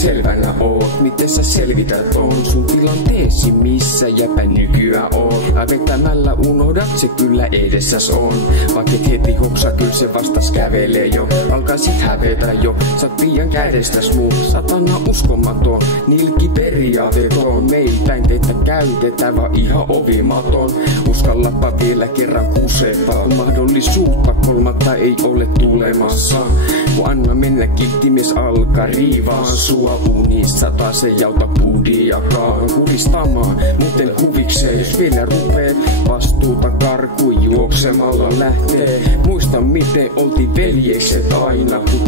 selvänä oot, miten sä selvität on sun tilanteesi, missä jäpä nykyään oot. Vetämällä unohdat se kyllä edessäs on, vaikka et heti hoksa, kyllä se vastas kävelee jo. Alkaisit hävetä jo, sä oot pian kädestäs muu, satana uskomaton. Nilki periaateton, meiltäin teitä käytetään vaan ihan ovimaton. Uskallapa vielä kerran kuseta, mahdollisuutta kolmatta ei ole tulemassa. Kun anna mennä kittimies alkaa riivaan sua unissa, taas ei auta pudiakaan kuristamaan, muuten huvikseen. Jos vielä rupee vastuuta karkuun juoksemalla lähtee. Muista miten oltiin veljekset aina, kun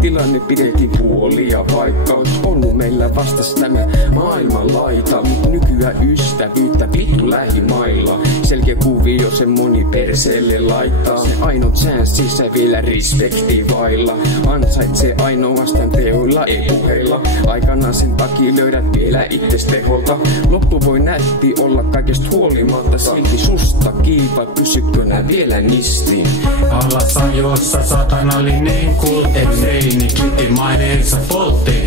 tilanne pidettiin puolia. Vaikka on ollut meillä vastas tämä maailmanlaita, mut nykyään ystävyyttä vittu lähimailla. Selkeä kuvio se moni perseelle laittaa, se ainut chanssi sä vielä respekti vailla. Ansaitsee ainoastaan teoilla, ei puheilla. Aikanaan sen takia löydät vielä itses teholta. Loppu voi nätti olla kaikesta huolimatta, silti susta kiiva, pysykö nää vielä nistiin. Alasajossa satanallinen kultti, seini kittimaineensa poltti.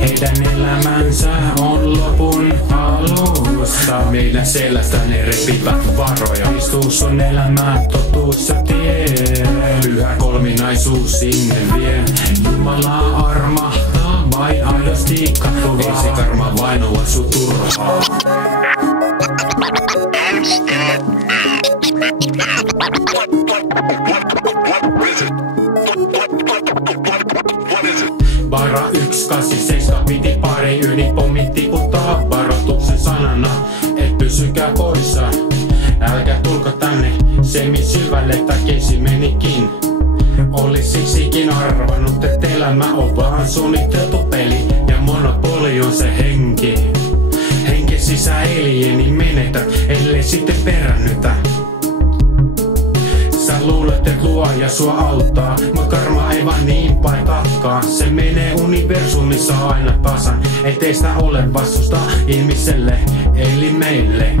Heidän elämänsä on lopun alussa. Meidän selästä ne repivät varoja. Istuus on elämä, totuus ja tie. Pyhä kolminaisuus sinne vie. Jumala armahtaa, vain aidosti kattuvaa. Ei se karma vain ole sun turhaa. Bara 187 piti pari yli pommi tiputtaa varoituksen sanana, et pysykää poissa. Älkää tulko tänne, se syvälle takaisin menikin. Olis siksikin arvannut, et elämä on vaan suunniteltu peli ja monopoli on se henki. Henki sisäelieni menetät, ellei sitten perännytä. Sä luulet, et luoja sua auttaa, mut karma ei vaan niin paikkakaan. Se menee universumissa aina tasan, ei teistä ole vastusta ihmiselle, eli meille.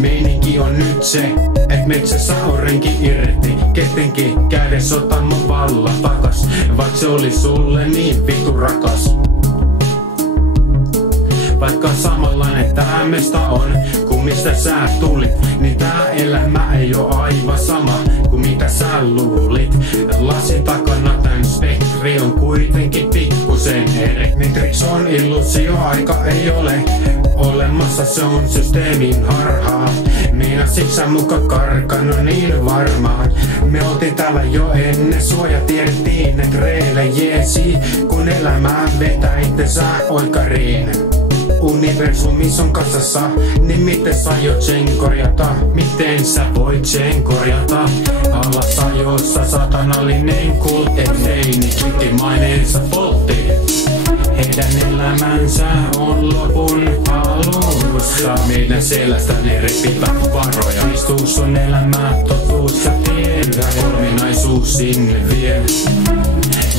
Meininki on nyt se, et metsässä on renki irti. Ketenkin kädessä otan mun valla takas, vaik se oli sulle niin vittu rakas. Vaikka samanlainen tää meistä on, kun mistä sä tulit, niin tää elämä ei oo aivan sama kuin mitä sä luulit. Lasin takana tän spektri on kuitenkin pikkusen eri. Matrix on illuusio, aika ei ole olemassa, se on systeemin harhaa. Minä siksi muka karkannut niin varmaan. Me oltiin täällä jo ennen sua ja tiedettiin, et reille jeesi, kun elämää vetää itsensä oikariin. Universumissa on kasassa, niin miten sä aiot sen korjata? Miten sä voit sen korjata? Alasajossa satanallinen kultti, seini kittimaineensa poltti. Heidän elämänsä on lopun alussa. Meidän selästä ne repivät varoja. Istuus on elämä, totuus ja tie. Kolminaisuus sinne vie.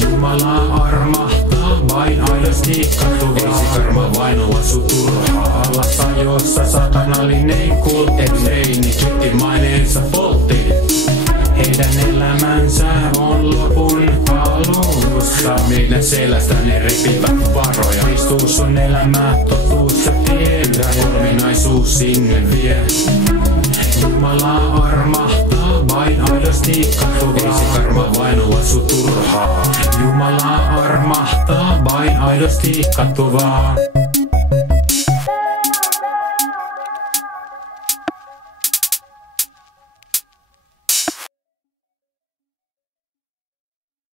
Jumala armahtaa, vain aidosti kattuvaa. Ei se karma vain ole sun turhaa. Alasajossa satanallinen kultti, seini kittimaineensa poltti. Heidän elämänsä on lopun alussa. Meidän selästä ne repivät varoja. Istuus on elämä, totuus ja tie. Kolminaisuus sinne vie. Jumala armahtaa, vain aidosti kattuvaa. Ei se karma vain ole sun turhaa. Jumala armahtaa, vain aidosti kattuvaa.